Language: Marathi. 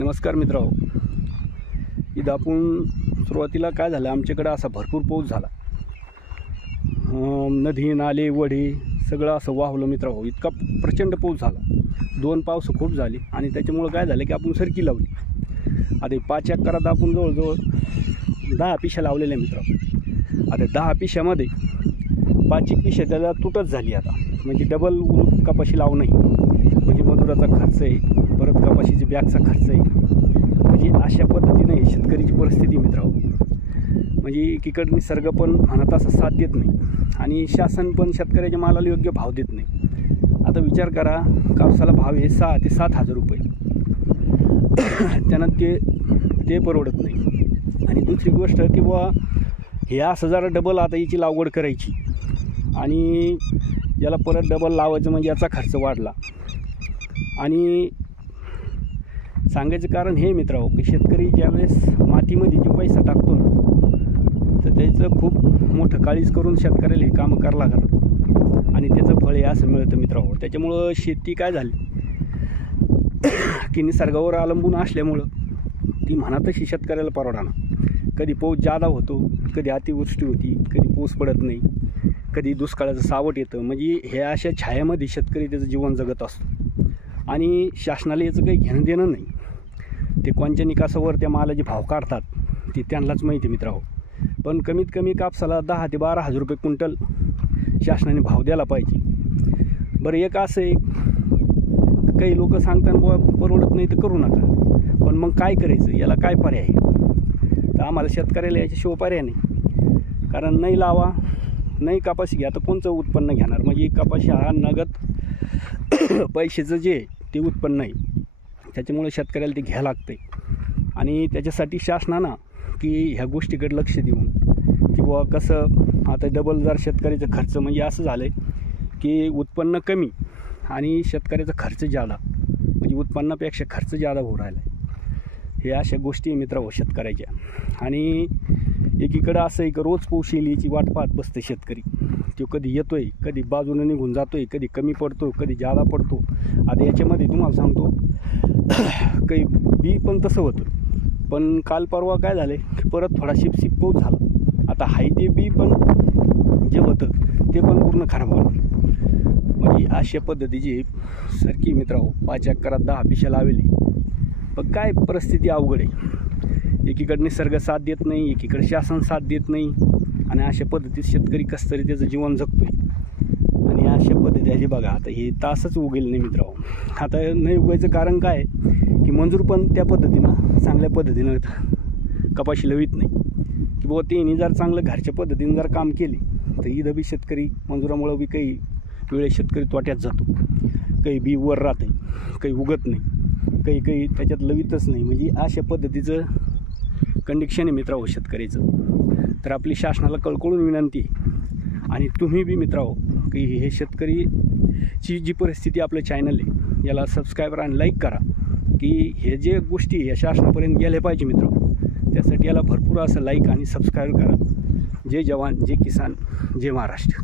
नमस्कार मित्रांनो, इथं आपण सुरुवातीला काय झालं, आमच्याकडे असा भरपूर पाऊस झाला. नदी नाले वडे सगळं असं वाहलं मित्रांनो. इतका प्रचंड पाऊस झाला, 2 पाऊस खूप झाले आणि त्याच्यामुळं काय झालं की आपण सरकी लावली. आता 5 एकरात आपण जवळजवळ 10 पिशा लावलेल्या मित्रांनो. आता 10 पिशामध्ये 5 एक पिशा त्याला तुटच झाली. आता म्हणजे डबल कपाशी लावू नाही, म्हणजे मजुराचा खर्च आहे, परत कपाशीची बॅगचा खर्च आहे. म्हणजे अशा पद्धतीने शेतकरीची परिस्थिती मित्रांनो. म्हणजे एकीकडे निसर्ग पण म्हणत असं साथ देत नाही आणि शासन पण शेतकऱ्याच्या मालाला योग्य भाव देत नाही. आता विचार करा, कापसाला भाव आहे 6 ते 7 हजार रुपये. त्यांना ते परवडत नाही. आणि दुसरी गोष्ट की बुवा हे असं जरा डबल आता याची लागवड करायची आणि याला परत डबल लावायचं म्हणजे याचा खर्च वाढला. आणि सांगायचं कारण हे मित्रांनो की शेतकरी ज्यावेळेस मातीमध्ये जे पैसा टाकतो ना, तर त्याचं खूप मोठं काळीज करून शेतकऱ्याला हे कामं करावं लागतात आणि त्याचं फळ हे असं मिळतं मित्रांनो. त्याच्यामुळं शेती काय झाली की निसर्गावर अवलंबून असल्यामुळं ती म्हणा तशी शेतकऱ्याला परवडणार. कधी पाऊस जादा होतो, कधी अतिवृष्टी होती, कधी पाऊस पडत नाही, कधी दुष्काळाचं सावट येतं. म्हणजे हे अशा छायामध्ये शेतकरी त्याचं जीवन जगत असतो आणि शासनाला याचं काही घेणं देणं नाही. ते कोणत्या निकासावर त्या मालाचे भाव काढतात ते त्यांनाच माहिती मित्रांनो. पण कमीत कमी कापसाला 10 ते 12 हजार रुपये क्विंटल शासनाने भाव द्यायला पाहिजे. बरं, एक असं आहे, काही लोक सांगतात बुवा परवडत नाही तर करू नका, पण मग काय करायचं, याला काय पर्याय आहे? तर आम्हाला शेतकऱ्याला याच्याशिवाय पर्याय नाही. कारण नाही लावा, नाही कपाशी घ्या, तर कोणचं उत्पन्न घेणार? म्हणजे कपाशी हा नगद पैशाचं जे ते उत्पन्न आहे, त्याच्यामुळे शेतकऱ्याला ते घ्यावं लागतं. आणि त्याच्यासाठी शासनानं की ह्या गोष्टीकडे लक्ष देऊन की बुवा कसं आता डबल जर शेतकऱ्याचा खर्च, म्हणजे असं झालं आहे की उत्पन्न कमी आणि शेतकऱ्याचा खर्च जादा, म्हणजे उत्पन्नापेक्षा खर्च जादा होऊ राहिला आहे. हे अशा गोष्टी मित्रांनो शेतकऱ्याच्या. आणि एकीकडं असं आहे की रोज पाऊस येईल याची वाट पाहत बसते शेतकरी. तो कधी येतो आहे, कधी बाजूने निघून जातो आहे, कधी कमी पडतो, कधी जादा पडतो. आता याच्यामध्ये तुम्हाला सांगतो काही बी पण तसं होतं, पण काल परवा काय झालं की परत थोडा शिपशिप पाऊस झाला. आता हाय ते बी पण जे होतं ते पण पूर्ण खराब होणार. म्हणजे अशा पद्धतीची सारखी मित्रांनो 5 एकरात 10 पिशा लावली. पण काय परिस्थिती अवघड आहे. एकीकडे निसर्ग साथ देत नाही, एकीकडे शासन साथ देत नाही आणि अशा पद्धतीत शेतकरी कसं तरी त्याचं जीवन जगतोय. आणि अशा पद्धतीचे बघा आता हे तासच उगेल नाही मित्रांनो. आता नाही उगायचं कारण काय की मंजूर पण त्या पद्धतीनं चांगल्या पद्धतीनं कपाशी लवित नाही की बाबा त्यांनी जर चांगलं घरच्या पद्धतीनं जर काम केले तर इथं बी शेतकरी मंजुरामुळं बी काही वेळेस शेतकरी तोट्यात जातो. काही बी वर राहते, काही उगत नाही, काही त्याच्यात लवितच नाही. म्हणजे अशा पद्धतीचं कंडिक्शन आहे मित्रांनो शेतकरीचं. तर आपली शासनाला कळकळून विनंती आहे आणि तुम्ही बी मित्रांनो की हे शेतकरीची जी परिस्थिती आपलं चॅनल आहे याला सबस्क्राईबर आणि लाईक करा की हे जे गोष्टी या शासनापर्यंत गेल्या पाहिजे मित्रांनो. त्यासाठी याला भरपूर असं लाईक आणि सबस्क्राईब करा. जय जवान, जय किसान, जय महाराष्ट्र.